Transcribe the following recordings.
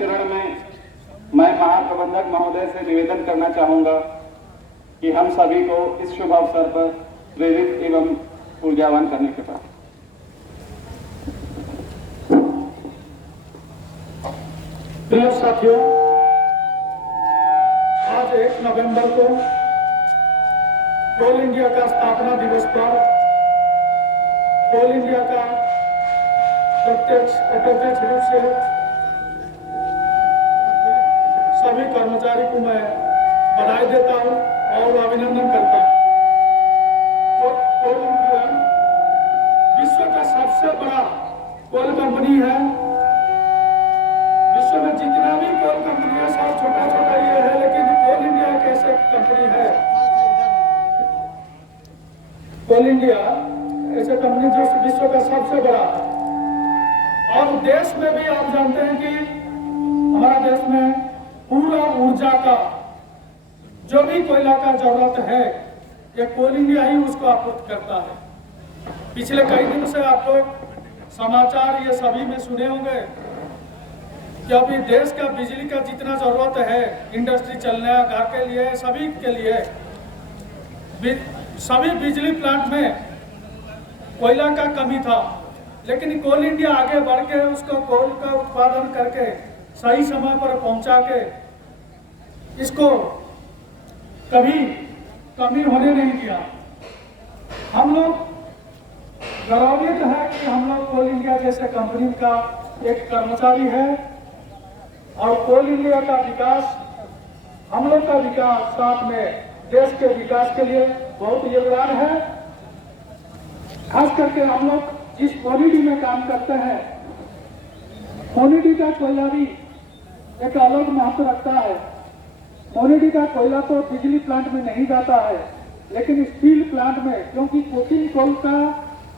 चरण में मैं महाप्रबंधक महोदय से निवेदन करना चाहूंगा कि हम सभी को इस शुभ अवसर पर प्रेरित एवं ऊर्जावान करने के बाद प्रिय साथियों, आज 1 नवंबर को कोल इंडिया का स्थापना दिवस पर कोल इंडिया का प्रत्यक्ष रूप से सभी कर्मचारी को मैं बधाई देता हूं और अभिनंदन करता हूं। कोल इंडिया विश्व का सबसे बड़ा कोल कंपनी है। विश्व में जितना भी कोल कंपनी है सब छोटा छोटा ये है, लेकिन कोल इंडिया एक ऐसी कंपनी है, कोल इंडिया ऐसे कंपनी जो विश्व का सबसे बड़ा है। और देश में भी आप जानते हैं कि हमारा देश में पूरा ऊर्जा का जो भी कोयला का जरूरत है ये कोल इंडिया ही उसको आपूर्ति करता है। पिछले कई दिन से आप लोग समाचार ये सभी में सुने होंगे कि अभी देश का बिजली का जितना जरूरत है, इंडस्ट्री चलने घर के लिए सभी के लिए, सभी बिजली प्लांट में कोयला का कमी था, लेकिन कोल इंडिया आगे बढ़ के उसको कोल का उत्पादन करके सही समय पर पहुंचा के इसको कभी कमी होने नहीं दिया। हम लोग गौरवान्वित है कि हम लोग कोल इंडिया जैसे कंपनी का एक कर्मचारी है और कोल इंडिया का विकास, हम लोग का विकास, साथ में देश के विकास के लिए बहुत योगदान है। खास करके हम लोग जिस क्वालिटी में काम करते हैं, क्वालिटी का कोयला भी एक अलग महत्व रखता है। क्वालिटी का कोयला तो बिजली प्लांट में नहीं जाता है, लेकिन स्टील प्लांट में, क्योंकि कोकिंग कोल का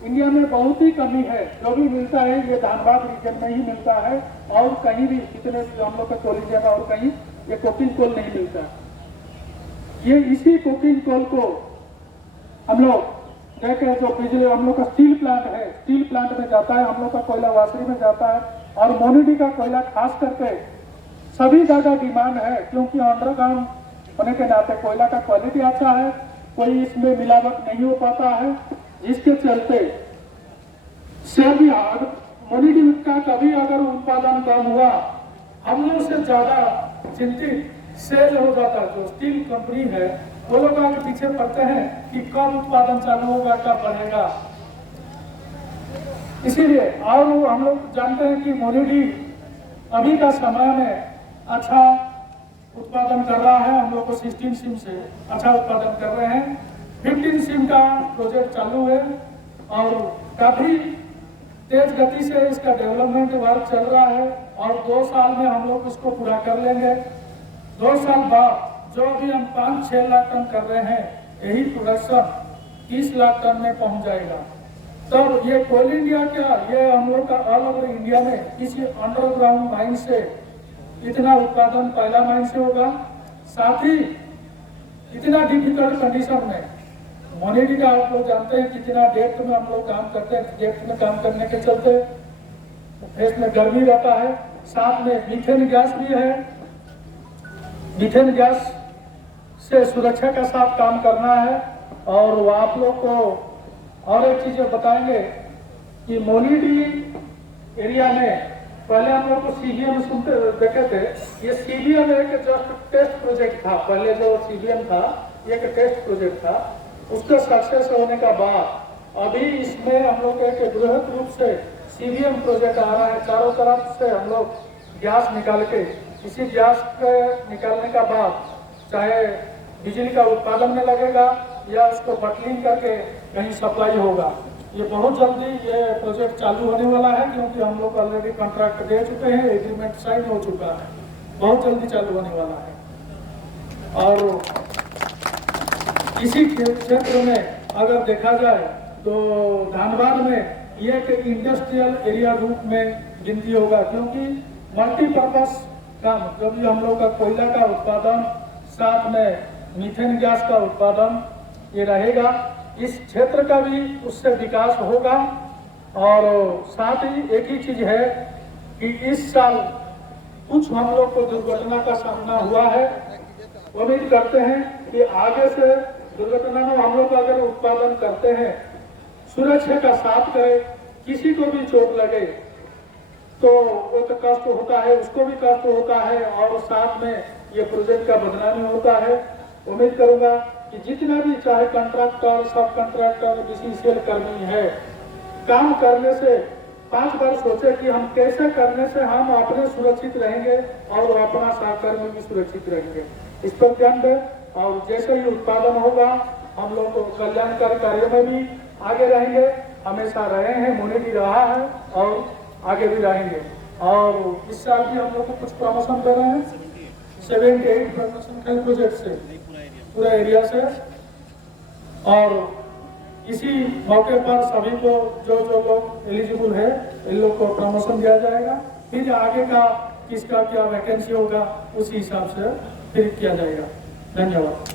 इंडिया में बहुत ही कमी है, जो भी मिलता है ये धनबाद रीजन में ही मिलता है और कहीं भी जितने भी हम लोग का कोल इंडिया में और कहीं ये कोकिंग कोल नहीं मिलता। ये इसी कोकिंग कोल को हम लोग देखें, जो बिजली हम लोग का स्टील प्लांट है, स्टील प्लांट में जाता है, हम लोग का कोयला वासरी में जाता है। और मोनिडी का कोयला खास करके सभी जगह डिमांड है, क्योंकि अंडरग्राउंड होने के नाते कोयला का क्वालिटी अच्छा है, कोई इसमें मिलावट नहीं हो पाता है, जिसके चलते से भी मोनिडी का कभी अगर उत्पादन कम हुआ, हम लोग से ज्यादा चिंतित सेल हो जाता। जो स्टील कंपनी है वो लोग आगे पीछे पड़ते हैं कि कब उत्पादन चालू होगा, कब बढ़ेगा। इसीलिए और हम लोग जानते हैं कि मोनिडी अभी का समय में अच्छा उत्पादन कर रहा है। हम लोग को 16 सिम से अच्छा उत्पादन कर रहे हैं। 15 सिम का प्रोजेक्ट चालू है और काफी तेज गति से इसका डेवलपमेंट वर्क चल रहा है और 2 साल में हम लोग इसको पूरा कर लेंगे। 2 साल बाद जो अभी हम 5-6 लाख टन कर रहे हैं, यही प्रोडक्शन 30 लाख टन में पहुंच जाएगा। तब ये कोल इंडिया क्या, ये हम लोग का ऑल ओवर इंडिया में किसी अंडरग्राउंड माइन से इतना उत्पादन पहला माइन से होगा। साथ ही इतना डिफिकल्ट कंडीशन में मोनिडी का आप लोग जानते हैं कितना डेप्थ में हम लोग काम करते हैं। डेप्थ में काम करने के चलते फेस में गर्मी रहता है, साथ में मीथेन गैस भी है। मीथेन गैस से सुरक्षा के साथ काम करना है। और वो आप लोग को और एक चीज बताएंगे कि मोनिडी एरिया में पहले हम लोग को सीबीएम सुनते देखे थे। ये सीबीएम एक जस्ट टेस्ट प्रोजेक्ट था, पहले जो सीबीएम था ये एक टेस्ट प्रोजेक्ट था। उसका सक्सेस होने का बाद अभी इसमें हम लोग एक बृहद रूप से सीबीएम प्रोजेक्ट आ रहा है। चारों तरफ से हम लोग गैस निकाल के, इसी गैस के निकालने का बाद चाहे बिजली का उत्पादन में लगेगा या उसको बटलिंग करके कहीं सप्लाई होगा। ये बहुत जल्दी ये प्रोजेक्ट चालू होने वाला है, क्योंकि हम लोग ऑलरेडी कॉन्ट्रैक्ट दे चुके हैं, एग्रीमेंट साइन हो चुका है, बहुत जल्दी चालू होने वाला है। और इसी क्षेत्र में अगर देखा जाए तो धनबाद में ये एक इंडस्ट्रियल एरिया रूप में गिनती होगा, क्योंकि मल्टीपर्पज काम, जो भी हम लोग का कोयला का उत्पादन, साथ में मीथेन गैस का उत्पादन ये रहेगा। इस क्षेत्र का भी उससे विकास होगा। और साथ ही एक ही चीज है कि इस साल कुछ हम लोग को दुर्घटना का सामना हुआ है। उम्मीद करते हैं कि आगे से दुर्घटना में हम लोग अगर उत्पादन करते हैं, सुरक्षा का साथ करें, किसी को भी चोट लगे तो वो तो कष्ट होता है, उसको भी कष्ट होता है और साथ में ये प्रोजेक्ट का बदनामी होता है। उम्मीद करूंगा कि जितना भी चाहे कंट्रैक्टर, सब कंट्रैक्टर, बीसीसीएल कर्मी है, काम करने से 5 बार सोचे कि हम कैसे करने से हम अपने सुरक्षित रहेंगे और अपना सहकर्मी भी सुरक्षित रहेंगे। इस पर ध्यान दें और जैसे ही उत्पादन होगा हम लोग को कल्याणकारी कार्य में भी आगे रहेंगे, हमेशा रहे हैं, मोनिटी रहा है और आगे भी रहेंगे। और इस साल भी हम लोग को कुछ प्रमोशन दे रहे हैं, 78 प्रमोशन के प्रोजेक्ट से पूरे एरिया से। और इसी मौके पर सभी को जो लोग एलिजिबल है इन लोग को प्रमोशन दिया जाएगा। फिर आगे का किसका क्या वैकेंसी होगा उसी हिसाब से फिर किया जाएगा। धन्यवाद।